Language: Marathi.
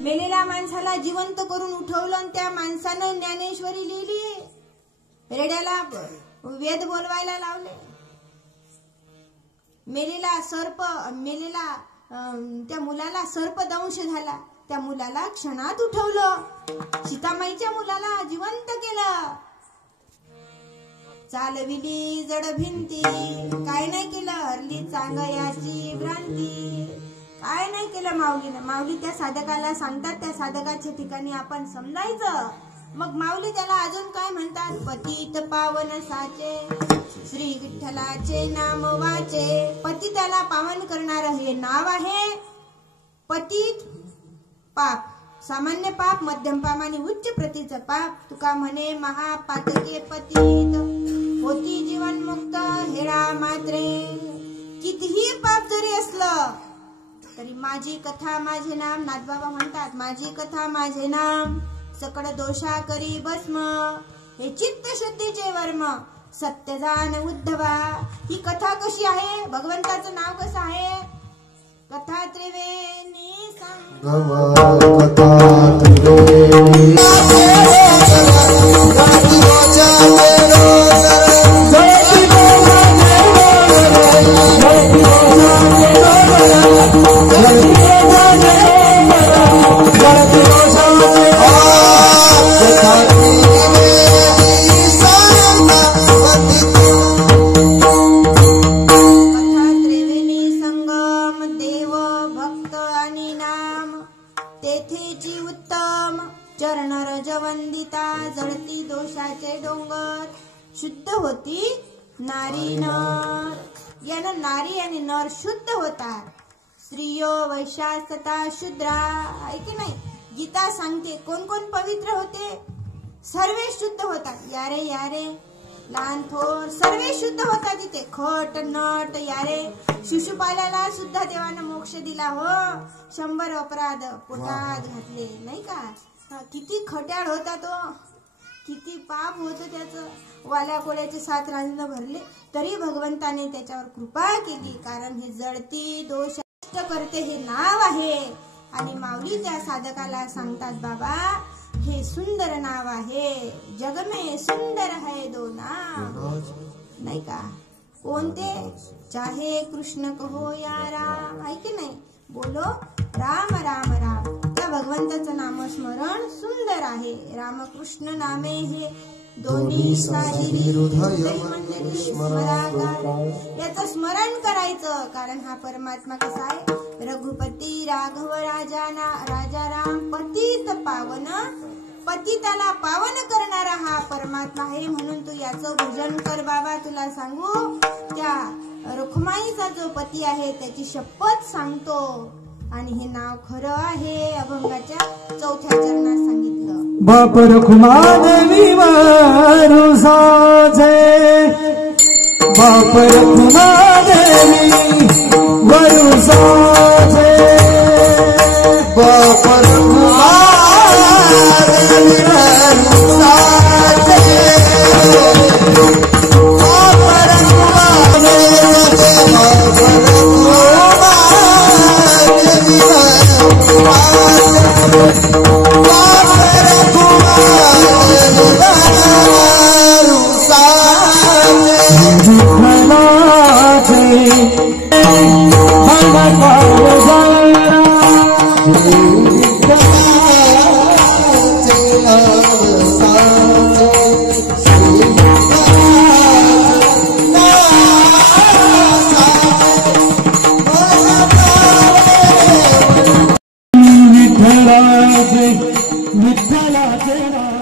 मेलेल्या माणसाला जिवंत करून उठवलं आणि त्या माणसानं ज्ञानेश्वरी लिहिली. रेड्याला वेद बोलवायला लावले. मेलेला त्या मुलाला सर्पदंश झाला. त्या मुलाला क्षणात उठवलं. सीतामाईच्या मुलाला जिवंत केलं. चालविली जड भिंती, काय नाही केलं. हरली चांगयाची भ्रांती, काय नाही केलं माऊलीनं. माऊली त्या साधकाला सांगतात. त्या साधकाच्या ठिकाणी आपण समजायचं. मग माऊली त्याला अजून काय म्हणतात. पतित पावन साचे, श्री विठ्ठलाचे नाम वाचे. पती त्याला पावन करणार हे नाव आहे. पतित पाप, सामान्य पाप, मध्यम पाप आणि उच्च प्रतीचं पाप. तुका म्हणे महापातके पतित, होती जीवन मुक्त हेळा मात्रे. कितीही पाप जरी असलं तरी माझी कथा माझे नाम. नाथबाबा म्हणतात माझी कथा माझे नाम, सकळ दोषा करी भस्म. हे चित्त शुद्धीचे वर्म, सत्य जाण उद्धवा. ही कथा कशी आहे. भगवंताचं नाव कसं आहे. कथा त्रिवेणी संग, कथा त्रिवेणी जळती दोषाचे डोंगर. शुद्ध होती नारी नर. यानं नारी आणि नर शुद्ध होतात. स्त्रियो वैशास्तता शुद्रा. आहे की नाही. गीता सांगते कोण कोण पवित्र होते. सर्वे शुद्ध होतात. यारे यारे लहान थोर सर्वे शुद्ध होतात. तिथे खट नट यारे. शिशुपालाला सुद्धा देवानं मोक्ष दिला हो. 100 अपराध पोटात घातले नाही का. किती खट्याळ होता तो. किती पाप होतं त्याचं. वाल्या कोळ्याचे 7 रांजण भरले तरी भगवंताने त्याच्यावर कृपा केली. कारण हे जळती दोष करते हे नाव आहे. आणि माऊली त्या साधकाला सांगतात बाबा हे सुंदर नाव आहे. जग में सुंदर है दो नाम. नाही का. कोणते. चाहे कृष्ण कहो या राम. आहे की नाही. बोलो राम राम राम. त्या भगवंताचं नामस्मरण सुंदर आहे. रामकृष्ण नामे हे दोन्ही याचं स्मरण करायचं. कारण हा परमात्मा कसा आहे. रघुपती राघव राजा राम पतित पावन. पतिताला पावन करणारा हा परमात्मा आहे. म्हणून तू याचं भजन कर बाबा. तुला सांगू त्या रुक्माईचा जो पती आहे त्याची शपथ सांगतो. आणि हे नाव खरं आहे. अभंगाच्या 4थ्या चरणात सांगितलं. बाप रुक्मादेवी वरू साजे, बाप रुक्मादेवी वरू साजे, बाप रुक्मादेवी वरू साजे, विठ्ठलाचे नाम